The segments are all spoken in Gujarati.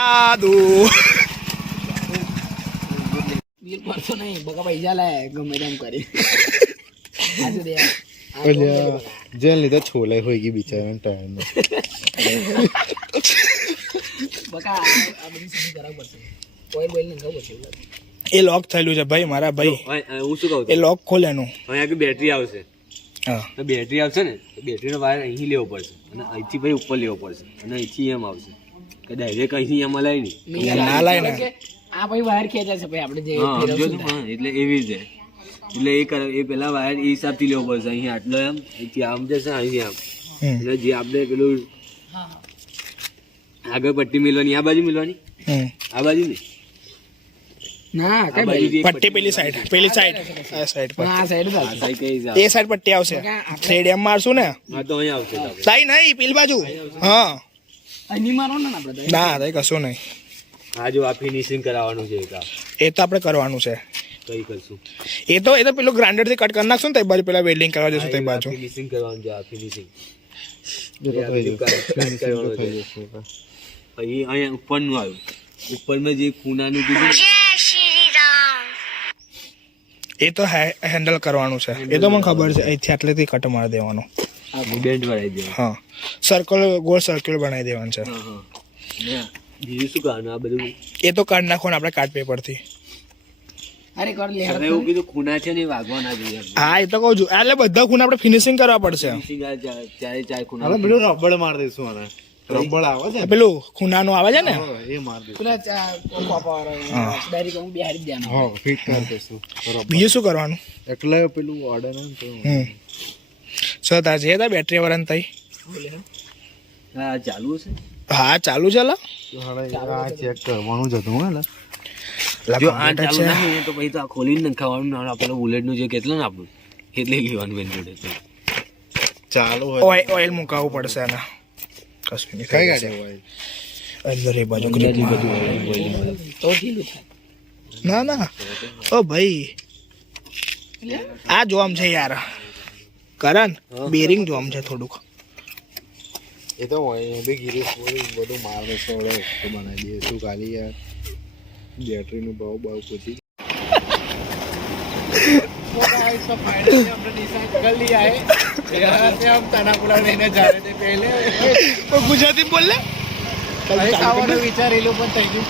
આદુ બિલ પરસો નહીં બકા પૈસા લાય ગમે તેમ કરી આજુ દે જેલ લીધે છોલે હોય ગઈ બિચારા ટાઈમ બકા આ બધી સમજી કરાવ પડશે ઓઇલ બોઇલ ને ખાવ પડશે એ લોક થયેલું છે ભાઈ મારા ભાઈ હું શું કહું એ લોક ખોલેનું અહીંયા આગળ બેટરી આવશે હા તો બેટરી આવશે ને તો બેટરીનો વાયર અહીં લેવો પડશે અને અહીંથી ભાઈ ઉપર લેવો પડશે અને અહીંથી એમ આવશે કે ડાયરેક્ટ અહીંથી એમ લાય નહીં ના લાય ને આ ભાઈ વાયર ખેંચાશે ભાઈ આપણે જે હા ફેરવશું સમજો ને? એટલે એવી રીતે એટલે એ પેલા વાયર એ હિસાબથી લેવો પડશે અહીં આટલો એમ અહીંથી આમ જશે અહીંથી આમ એટલે જે આપણે પેલું આગળ પટ્ટી મિલવાની આ બાજુ મિલવાની આ બાજુ ને ના આ કઈ ભાઈ બાજુથી એક પટ્ટી પેલી સાઈડ આ સાઈડ પર આ સાઈડ આ ચાલશે સાઈડ કઈ જાય? એ સાઈડ પટ્ટી આવશે થ્રેડ એમ મારશું ને હા તો અહીંયા આવશે આપણે. તાઈ નહીં પેલી બાજુ હા અહીં મારો ને આપણે તો ના તાઈ કશું નહીં હા જો આ ફિનિશિંગ કરાવવાનું છે એક આ. એ તો આપણે કરવાનું છે કઈ કરશું એ તો પેલું ગ્રાઇન્ડર થી કટ કરી નાખશું ને તે બાજુ પેલા વેલ્ડિંગ કરવા જશું તે બાજુ ફિનિશિંગ કરવાનું છે આ ફિનિશિંગ અહીંયા ઉપરનું આવ્યું ઉપરમાં જે ખૂણાનું કીધું એ તો હેન્ડલ કરવાનું છે એ તો મને ખબર છે અહીંથી આટલેથી કટ મારી દેવાનો બેન્ડ વળાઈ દે હા સર્કલ ગોળ સર્કલ બનાવી દેવાનું છે હા હા બીજું શું કરવાનું આ બધું એ તો કાઢ નાખવાનું આપણે કાર્ડ પેપરથી અરે કર લે હવે એવું કીધું ખૂણા છે ને વાગવાના જોઈએ હા એ તો કહું છું એટલે બધા ખૂણા આપણે ફિનિશિંગ કરવા પડશે ફિનિશિંગ આ ચારે ચાર ખૂણા હવે પેલું રબડ માર દઈશું આને રબડ આવે છે પેલું ખૂણાનું આવે છે ને એ માર દઈશું પેલા ડાયરેક્ટ હું બિહારી દેવાનો હા ફિટ કરી દઈશું બીજું શું કરવાનું એટલે પેલું ઓર્ડર ને તો સર તાર જે તા બેટરી વાળાને તઈ હા ચાલુ છે હા ચાલુ છે લા આ ચેક કરવાનું જ હતું એટલે જો આ ચાલુ ના હોય તો પછી તો આ ખોલીને નખાવાનું ના પેલો બુલેટનું જે કેટલું ને આપણું એટલે લેવાનું બેન જોડે ચાલુ હોય ઓઇલ મુકાવવું પડશે આના કશું નહીં કઈ ગાડી હોય અંદર એ બાજુ બધું તો ઢીલું થાય ના ના ઓ ભાઈ આ જોમ છે યાર કરણ બેરિંગ જોમ છે થોડુંક એ તો હોય એ બી ગિરીશ બધું મારને સોડે તો બનાવી દઈએ શું ખાલી યાર બેટરીનું ભાવ પૂછી तो गाइस तो फाइनली हमने डिसाइड कर लिया है यहाँ से हम तनापुला लेने जा रहे थे पहले તો ગુજરાતી બોલ લે ऐसा वाला विचार ये लोग पण थैंक यू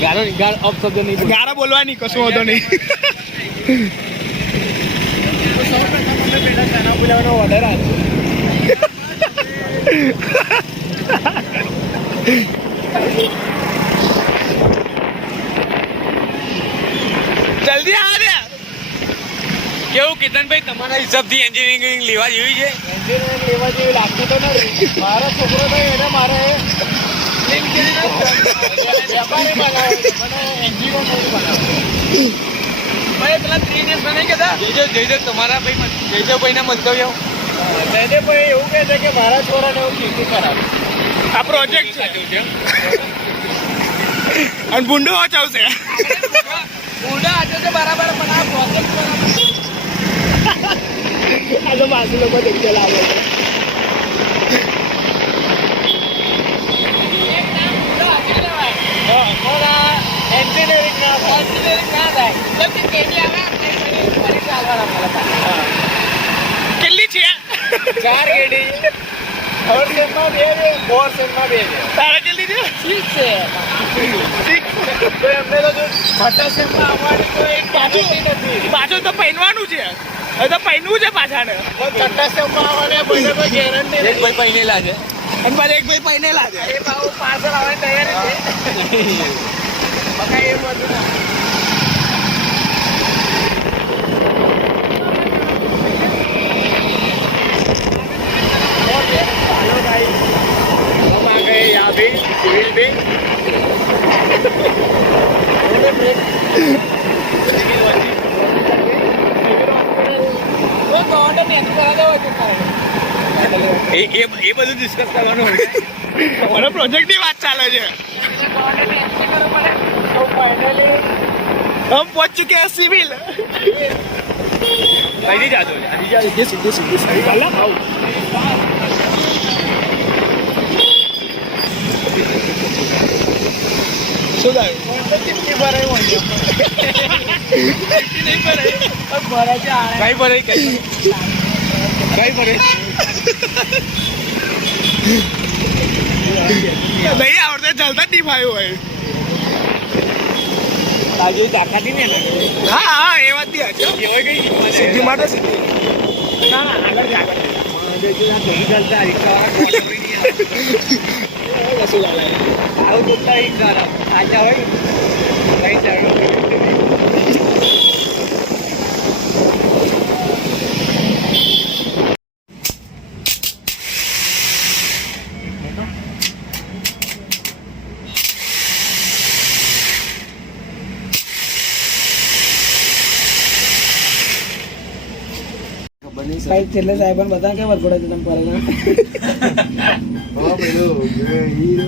गारो अब शब्द नहीं बोल ગારા બોલવાની કશું હોતો નહીં तो સૌપ્રથમ અમે પહેલા તનાપુલાનો ઓર્ડર આપ્યો જલ્દી આ રે કેવું કિતનભાઈ તમારા હિસાબથી એન્જિનિયરિંગ લેવા જેવી છે એન્જિનિયર લેવા જેવી લાગતું તો નથી મારો છોકરો તો એને મારે વેપારી બનાવ્યો મને એન્જિનો નથી બનાવ્યો ભાઈ પેલા 3 ડેસ બનાવી કેતા જયદેવ તમારા ભાઈ જયદેવભાઈના મંતવ્ય જયદેવભાઈ એવું કહે છે કે મારા છોરાને એવું ખેતી કરાવે આ પ્રોજેક્ટ છે અને ભૂંડો વાંચાવશે ઉડા આજે તો બરાબર પણ આ પ્રોજેક્ટ આ તો બાજુ લોકો દેખતે લાગે એન્જિનિયરિંગ ના થાય કેટલી છે 4 કેડી થર્ડ સેમમાં 2 છે ફોર્થ સેમમાં 2 છે તારા કેટલી છે 6 છે તો એમને તો છઠ્ઠા સેમમાં અમારે તો એક પાછું નથી પાછું તો પહેરવાનું છે હવે તો પહેરવું છે પાછાને છઠ્ઠા સેમમાં આવવાને ભાઈને કોઈ ગેરંટી એક ભાઈ પહેરેલા છે અને પાછા એક ભાઈ પહેરેલા છે એ બાબુ પાછળ આવવાની તૈયારી છે બકા એ બધું ના हेलो भाई हम आ गए यहाँ पे सिविल पे એ બધું ડિસ્કસ કરવાનું હોય અમારા પ્રોજેક્ટની વાત ચાલે છે हम पहुंच चुके हैं सिविल नहीं जाते सीधे सीधे सही वाला શું થાય ચીમની ભરાઈ હોય નહીં ભરાઈ ભરાય છે કઈ ભરે કઈ ભરે નહીં આવડતે ચાલતા ટીફાયું હોય બાજુ તાકાતી ને હા હા એ વાત બી હશે એવા કઈ સીધી માટે સીધી ના ના આગળ જ આગળ નહીં ચાલતા કશું લાગે આવું જોતા એક સારા સાચા હોય કઈ ચાલો સાહેબ છેલ્લે સાહેબ બધા કેવા પડે છે તમે પહેલા હા પેલો હીરો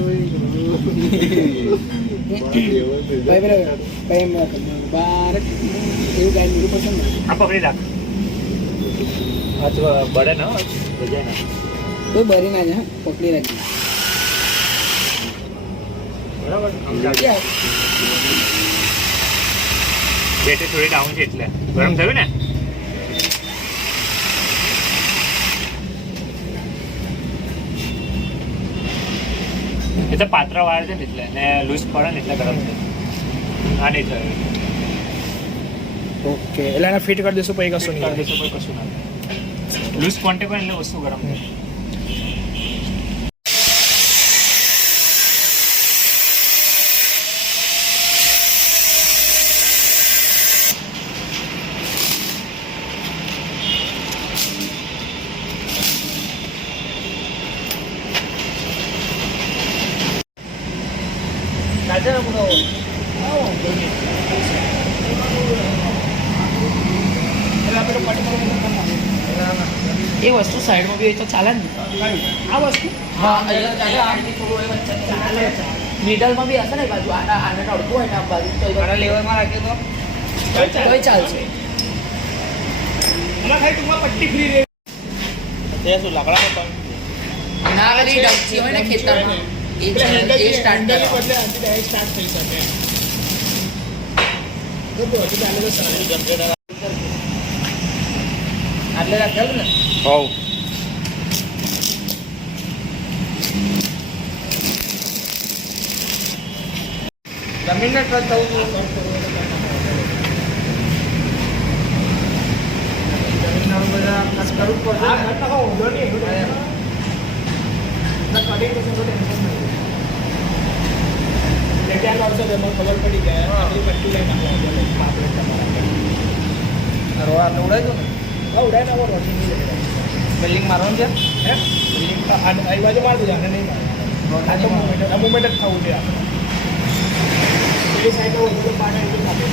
બાર એવું ગાય મેરું પસંદ આ પકડી રાખ આ તો બળે ના બજાય ના કોઈ બરી ના જાય પકડી રાખી બરાબર બેટરી થોડી ડાઉન છે એટલે ગરમ થયું ને એ તો પાત્ર વાળ છે ને એટલે ને લૂઝ પડે ને એટલે ગરમ છે આ નહીં થયું ઓકે એટલે એને ફિટ કરી દઈશું પછી કશું નહીં કશું ના લૂઝ ક્વોન્ટિટી પણ એટલે વસ્તુ ગરમ થાય એ વસ્તુ સાઈડમાં બી હોય તો ચાલે ને આ વસ્તુ હા મિડલમાં બી હશે ને એ બાજુ આના આને અડધું હોય ને આ બાજુ તો લેવલમાં રાખીએ તો તોય ચાલશે એમાં ખાલી ટૂંકમાં પટ્ટી ફ્રી રહે તે શું લાકડાનો પણ ના વાળી ડબકી હોય ને ખેતરમાં એ સ્ટાર્ટ બદલે આથી ડાયરેક્ટ સ્ટાર્ટ થઈ શકે તો હજી ચાલે તો સારું આટલે રાખેલું ને હોવ જમીનને ટચ થવું જમીનના બધા ખાસ કરવું પડશે આ ઘટના કહો ઊંધો નહીં એવું કટિંગ તો ટેન્શન નહીં ક્યાં આવશે એમાં ખબર પડી જાય આપણી પટ્ટી લઈને આપણે તમારા રોડ ઉડાય તો ને હા ઉડાય ને રોટી નહીં બિલ્ડિંગ મારવાનું છે હે બિલ્ડિંગ આ બાજુ મારતું છે આને નહીં મારવાનું આ તો મુમેન્ટ જ થવું છે આપણે પેલી સાઈડ હોય તો પાણી એટલું ખાતું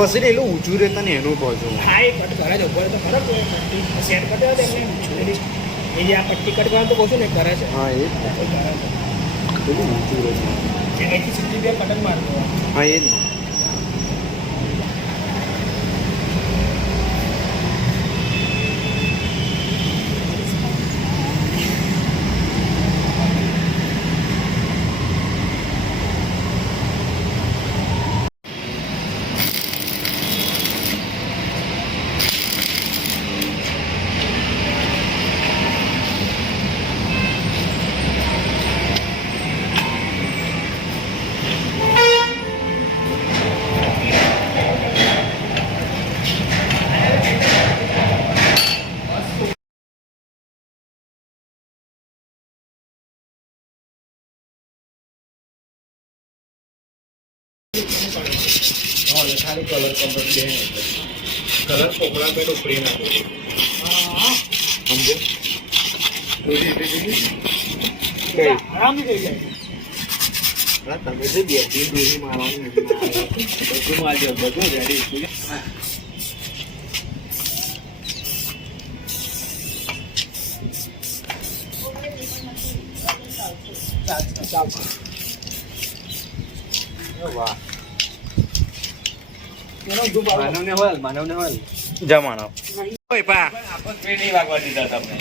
પછી એટલું ઊંચું રહેતા ને એનું કહો છો હા એ કટ કરે છે ઉપર તો ખરો તો પટ્ટી સેટ કરી દેવા તેમને એ જે આ પટ્ટી કટ કરવા તો કહું છું ને કરે છે હા એ જ ને. કરે છે પેલું ઊંચું રહે છે અહીંથી સીધી બે કટન મારતો હા એ જ ને. ખાલી કલર કમ્પ્લીટ બે કલર પોકળા પેલું પ્લેન આપે સમજો આરામથી થઈ જાય તમે જે બેટરી દોરી મારવાનું બધું મારજો બધું રેડી વાહ માનવને હોલ જમાનો ઓય પા આખો સ્પ્રે નહીં વાગવા દીધા તમને.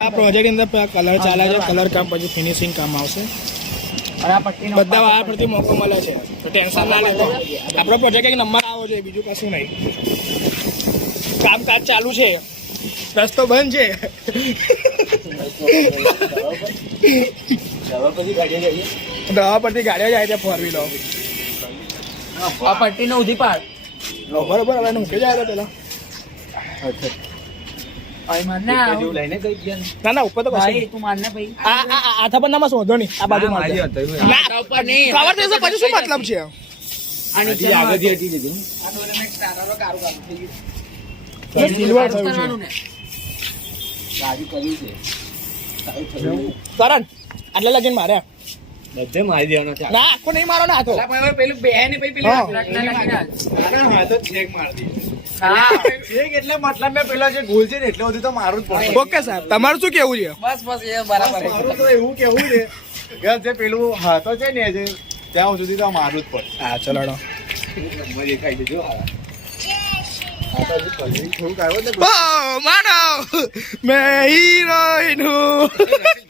આ પ્રોજેક્ટ અંદર કલર ચાલે છે, કલર કામ પછી ફિનિશિંગ કામ આવશે. બધા વાળા પરથી મોકો મળે છે, તો ટેન્શન ના લેતો. આપણો પ્રોજેક્ટ એક નંબર આવો છે, બીજું કશું નહીં. કામકાજ ચાલુ છે, રસ્તો બંધ છે. દવા પરથી ગાડીઓ જાય છે, 4 વ્હીલર. આ પટ્ટીનો ઉધી પાડ. બરોબર, હવે મૂકી જાય તો પેલા. ના જેવું લઈને કઈ ગયા ને. ના ના, ઉપર તો કશું ભાઈ નહીં. તું માનને ભાઈ આ થા પર ના વાંધો નહીં, આ બાજુ મારી મારજો. હતી. ના ઉપર નહીં કવર થશે પછી શું મતલબ છે? હજી આગળથી હટી જજો. આ દોરે મેં સારાનો કારું કામ થઈ ગયું. સિલ્વર થયું કરવાનું છે. ને સારું કર્યું છે. સારું થયું. કરણ આટલે લગીને મારે બધે મારી દેવાનો છે. ના આખો નહીં મારો ના હાથો. અલા ભાઈ હવે પેલું બે ને ભાઈ પેલું હા. લટના લટના. હા તો ચેક માર દી હા ચેક એટલે મતલબ મેં પેલા જે ગોલ છે ને એટલે બધું તો મારું જ પડે ઓકે સાહેબ, તમારું શું કેવું છે? બસ બસ એ બરાબર છે. મારું તો એવું કેવું છે કે જે પેલું હાથો છે ને જે ત્યાં સુધી તો મારું જ પડે હા ચલાડો. નંબર દેખાઈ દેજો. આ તો હજી કલરિંગ થોડુંક આવ્યો ને ઓ માનો મેં હીરોઈન હું.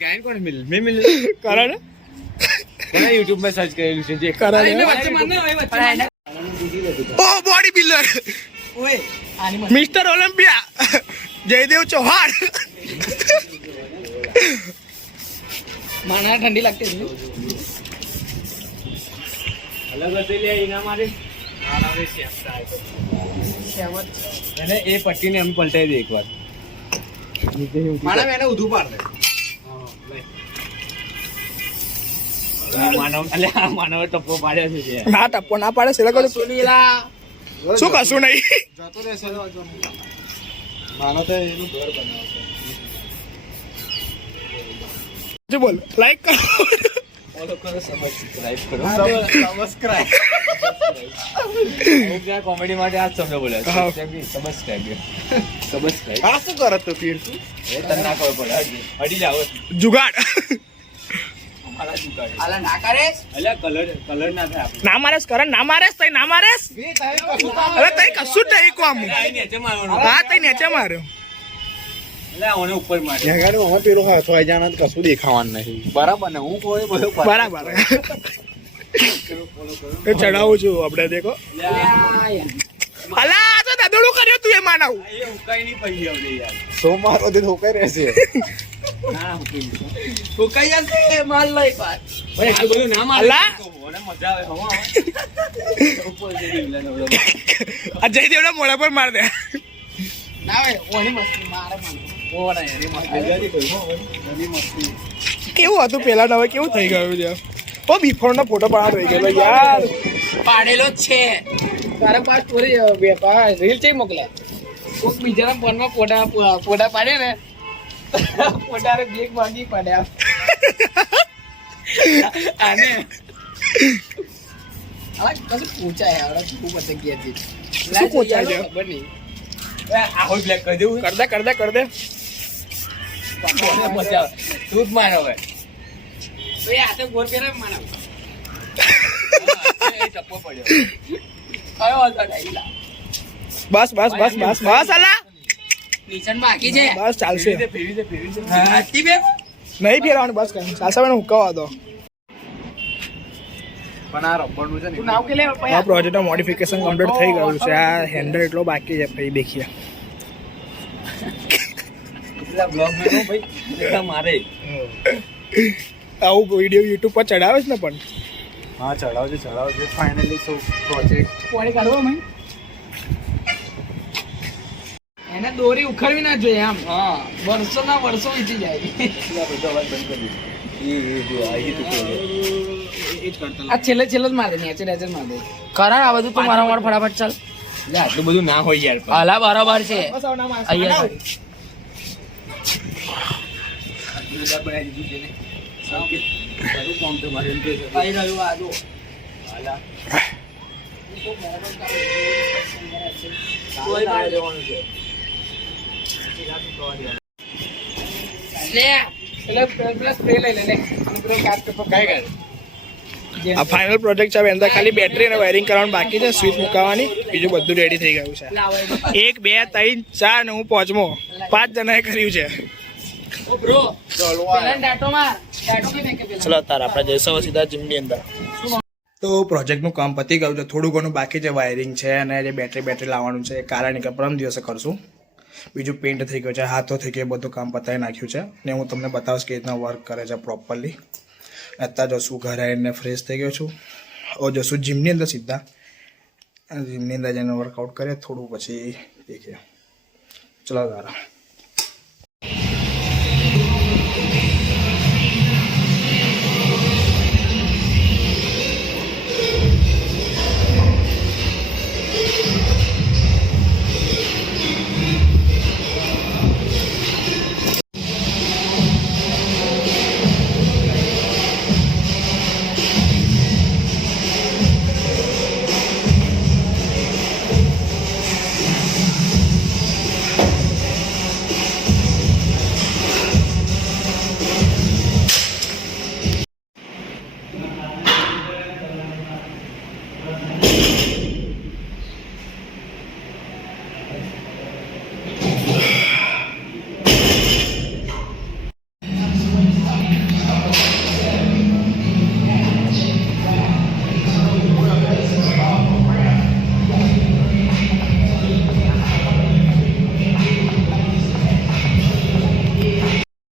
ગાયન કોણ મિલ મેં મિલ કરણ કોના YouTube માં સર્ચ કરેલું છે જે કરણ વચ્ચે માનને હવે વચ્ચે માનને. ઓ બોડી બિલ્ડર ઓય આની મત મિસ્ટર ઓલિમ્પિયા જયદેવ ચૌહાણ. માના ઠંડી લાગતી હતી. અલગ હતી લે એના મારે શ્યામત. અને એ પટ્ટીને અમે પલટાઈ દે એકવાર. મારા મેં એને ઊંધું પાડ દે માનવ અલે આ માનવ ટપ્પો પાડ્યો છે જે. ના ટપ્પો ના પાડે સેલા કરું સુનીલા શું કશું નહીં. જતો રહેશે તો વાંચો નહીં. માનો તો એનું ઘર બનાવશે જી બોલ લાઈક કરો. ફોલો કરો, સબસ્ક્રાઇબ કરો. સબસ્ક્રાઇબ હું ત્યાં કોમેડી માટે આ જ શબ્દ બોલ્યા. હા. સબસ્ક્રાઇબ. આ શું કરત તો ફીર તું એ તને ના ખબર પડે. હટી જાવ. જુગાડ અમારા જુગાડ. આલા ના કરે અલ્યા કલર ના થાય આપણે. ના મારેસ કરણ ના મારેસ તઈ ના મારેસ. હવે તઈ કશું જ નહીં કોમ. આ નીચે મારવાનું. હા તઈ નીચે માર્યો. અલ્યા ઓને ઉપર મારે. યાર હવે પેલો હાથો આઈ જાણે તો કશું દેખાવાનું નહીં બરાબર ને હું કોઈ બધું બરાબર એ ચડાવું છું આપણે દેખો. અલા આ તો દદડું કર્યો તું એ માનવ. એ ઉકાઈ નહીં પડી આવડે યાર. સોમવારો દિન હોકાઈ રહેશે ના ઉકાઈ નહીં. ફૂકાઈ જશે માલ લઈ પાર. ભાઈ એટલું બધું ના મારે. અલા. ઓને મજા આવે હવા આવે. ઉપર જઈ ગયું નવડો. આ જયદેવના મોઢા પર માર દે. ના હોય ઓની મસ્તી મારે માન. ઓના એની મસ્તી કરી. એની મસ્તી. કેવું હતું પેલા ને હવે કેવું થઈ ગયું છે? ઓ બિફોર નો ફોટો પાડો થઈ ગયો યાર. પાડેલો જ છે. તારા પાસ પૂરી વેપા રીલ ચઈ મોકલે. કોક બીજાના ફોનમાં ફોટા પાડે ને ફોટા રે બેગ માંગી પાડ્યા. આને આ કશું પૂછાય આવડા શું પતંગ ગયા છે. શું પૂછાય છે? ખબર નહીં. આહો બ્લેક કરી દેવું. કર દે કર દે કર દે. કોને મજા આવે. તું જ મારો હવે. તો એ હાથે ગોર પહેરે મારા. એ ટપ્પો પડ્યો. કયો હતો ડાઈલા. બસ બસ બસ બસ બસ અલા નિશાન બાકી છે. બસ ચાલશે. ફેરવી દે. હા તી બે નહીં ફેરવાનું બસ કર. ચાલશે મને હુકવા દો. પણ આ રબરનું છે ને તું નાવ કે લે આ પ્રોજેક્ટનું મોડિફિકેશન કમ્પ્લીટ થઈ ગયું છે. આ હેન્ડલ એટલો બાકી છે ભાઈ દેખીએ. પેલા બ્લોગ મેનો ભાઈ એટલા મારે. આવું વિડીયો યુટ્યુબ પર ચડાવે છે ને પણ હા ચડાવજે ફાઇનલી સો પ્રોજેક્ટ કોણે કાઢવો મેં એને દોરી ઉખડવી ના જોઈએ આમ. હા વર્ષો ના વર્ષો વીતી જાય. પેલા બધો અવાજ બંધ કરી દીધો. એ જો આ ઈ તો આ છેલ્લે જ માર દે નેચર નેચર માર દે. કરણ આ બધું તું મારા માર ફટાફટ ચાલ. એટલે આટલું બધું ના હોય યાર. હાલા બરાબર છે. બસ હવે ના મારશે. અહીંયા બધા બનાવી દીધું છે ને. સારું કામ તો મારે એમ કે છે. આવી રહ્યું આ જો. હાલા. કોઈ ના રહેવાનું છે. લે એટલે પેલા સ્પ્રે લઈ લે લે અને પેલો કાચ પેપર કઈ કરે આ ફાઇનલ પ્રોજેક્ટ છે. હવે અંદર ખાલી બેટરી અને વાયરિંગ કરવાનું બાકી છે, સ્વિચ મુકાવવાની, બીજું બધું રેડી થઈ ગયું છે. 1 2 3 4 ને હું 5મો, 5 જણાએ કર્યું છે. ઓ બ્રો પેલા ડાટો કઈ નાખે પેલા ચલો તાર આપણે જઈશું સીધા જીમની અંદર. તો પ્રોજેક્ટનું કામ પતી ગયું છે, થોડું ઘણું બાકી છે, વાયરિંગ છે અને જે બેટરી લાવવાનું છે એ કારણ કે પરમ દિવસે કરશું. બીજું પેઇન્ટ થઈ ગયું છે, હાથો થઈ ગયો, બધું કામ પતાવી નાખ્યું છે ને હું તમને બતાવીશ કે રીતના વર્ક કરે છે પ્રોપરલી. અત્યારે જશું ઘરે આવીને ફ્રેશ થઈ ગયો છું. હવે જશું જીમની અંદર સીધા, જીમની અંદર જઈને વર્કઆઉટ કરીએ, થોડું પછી દેખીએ. ચલો તારા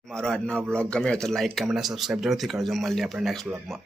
મારો આજનો બ્લોગ ગમ્યો તો લાઈક, કમેન્ટ અને સબસ્ક્રાઈબ જરૂરથી કરજો. મળીએ આપણે નેક્સ્ટ બ્લોગમાં.